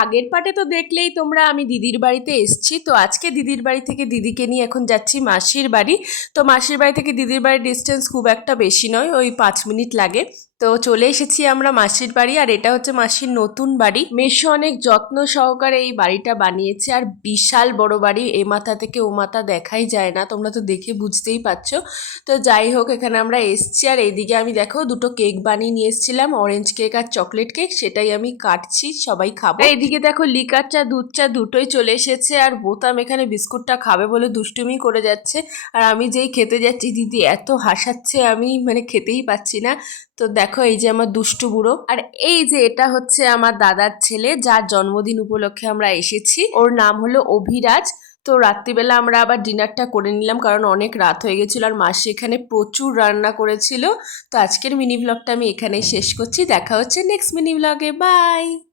আগের পার্টে তো দেখলেই তোমরা আমি দিদির বাড়িতে এসেছি। তো আজকে দিদির বাড়ি থেকে দিদিকে নিয়ে এখন যাচ্ছি মাসির বাড়ি। তো মাসির বাড়ি থেকে দিদির বাড়ির ডিস্টেন্স খুব একটা বেশি নয়, ওই 5 মিনিট লাগে। তো চলে এসেছি আমরা মাসির বাড়ি, আর এটা হচ্ছে মাসির নতুন বাড়ি। মেশো অনেক যত্ন সহকারে এই বাড়িটা বানিয়েছে, আর বিশাল বড় বাড়ি, এ মাথা থেকে ও মাথা দেখাই যায় না, তোমরা তো দেখে বুঝতেই পারছো। তো যাই হোক, এখানে আমরা এসছি, আর এইদিকে আমি দেখো দুটো কেক বানিয়ে নিয়ে এসেছিলাম, অরেঞ্জ কেক আর চকলেট কেক, সেটাই আমি কাটছি, সবাই খাবো। এইদিকে দেখো লিকার চা দুধ চা দুটোই চলে এসেছে, আর বোতাম এখানে বিস্কুটটা খাবে বলে দুষ্টুমি করে যাচ্ছে। আর আমি যেই খেতে যাচ্ছি দিদি এত হাসাচ্ছে, আমি মানে খেতেই পাচ্ছি না। তো দেখো এই যে আমার দুষ্টু বুড়ো, আর এই যে এটা হচ্ছে আমার দাদার ছেলে, যার জন্মদিন উপলক্ষে আমরা এসেছি। ওর নাম হলো অভিরাজ। তো রাত্রিবেলা আমরা আবার ডিনারটা করে নিলাম, কারণ অনেক রাত হয়ে গেছিলো, আর মাসি এখানে প্রচুর রান্না করেছিল। তো আজকের মিনি ব্লগটা আমি এখানেই শেষ করছি, দেখা হচ্ছে নেক্সট মিনি ব্লগে, বাই।